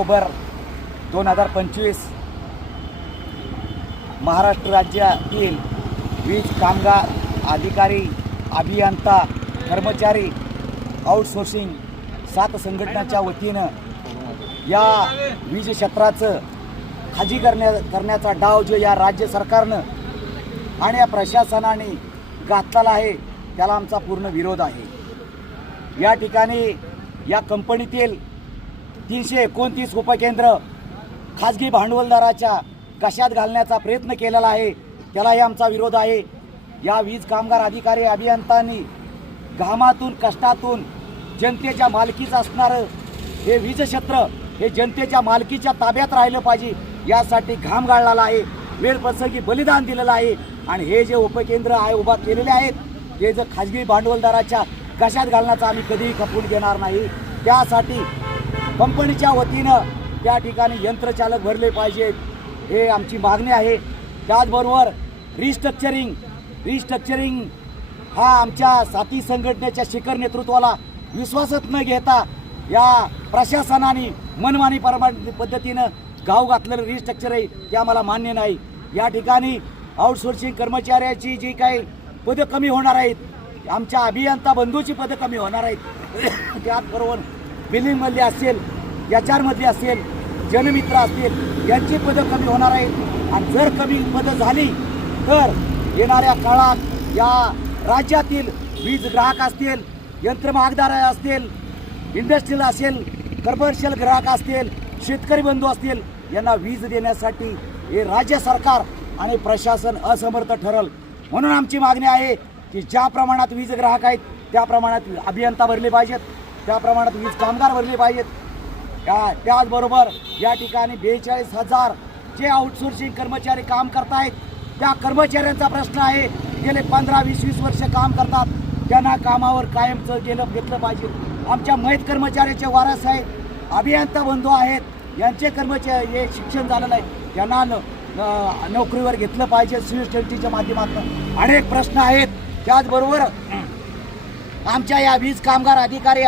October 2025 Maharashtra राज्यातील वीज कामगार अधिकारी अभियंता कर्मचारी आउटसोर्सिंग 7 संघटनांच्या वतीनं या वीज क्षेत्राचं खाजी करण्याचा डाव जो या राज्य सरकारनं आणि या प्रशासनाने घातलेला आहे त्याला आमचा पूर्ण विरोध आहे। या ठिकाणी या कंपनीतील 329 उपकेंद्र खाजगी भांडवलदाराच्या कशात घालण्याचा प्रयत्न केलेला आहे, त्यालाही आमचा विरोध आहे। या वीज कामगार अधिकारी अभियंत्यांनी घामातून कष्टातून जनतेच्या मालकीचं असणारं हे वीज क्षेत्र हे जनतेच्या मालकीच्या ताब्यात राहिलं पाहिजे यासाठी घाम गाळलेला आहे, वेळप्रसंगी बलिदान दिलेलं आहे। आणि हे जे उपकेंद्र आहे उभा केलेले आहेत हे जर खाजगी भांडवलदाराच्या कशात घालण्याचा आम्ही कधीही खपून घेणार नाही। त्यासाठी कंपनीच्या वतीनं त्या ठिकाणी यंत्रचालक भरले पाहिजेत हे आमची मागणी आहे। त्याचबरोबर रिस्ट्रक्चरिंग हा आमच्या साथी संघटनेच्या शिखर नेतृत्वाला विश्वासात न घेता या प्रशासनाने मनमानी पद्धतीनं गाव घातलेलं रिस्ट्रक्चर आहे ते आम्हाला मान्य नाही। या ठिकाणी आउटसोर्सिंग कर्मचाऱ्याची जी काही पदं कमी होणार आहेत, आमच्या अभियंता बंधूची पदं कमी होणार आहेत, त्याचबरोबर बिलिंगमधली असेल, HR मधली असेल, जनमित्र असतील यांची पदं कमी होणार आहेत। आणि जर कमी पदं झाली तर येणाऱ्या काळात या राज्यातील वीज ग्राहक असतील, यंत्रमागदार असतील, इंडस्ट्रियल असेल, कमर्शियल ग्राहक असतील, शेतकरी बंधू असतील यांना वीज देण्यासाठी हे राज्य सरकार आणि प्रशासन असमर्थ ठरल। म्हणून आमची मागणी आहे की ज्या प्रमाणात वीज ग्राहक आहेत त्या प्रमाणात अभियंता भरले पाहिजेत, त्या प्रमाणात वीज कामगार भरले पाहिजेत। त्याचबरोबर या ठिकाणी 42,000 जे आउटसोर्सिंग कर्मचारी काम करत आहेत त्या कर्मचाऱ्यांचा प्रश्न आहे, गेले 15-20 वर्ष काम करतात त्यांना कामावर कायमचं घेतलं पाहिजे। आमच्या मैत कर्मचाऱ्याचे वारस आहेत, अभियंता बंधू आहेत, यांचे कर्मचारी हे शिक्षण झालेलं आहे त्यांना नोकरीवर घेतलं पाहिजे सिव्हिल माध्यमातून। अनेक प्रश्न आहेत। त्याचबरोबर आमच्या या वीज कामगार अधिकारी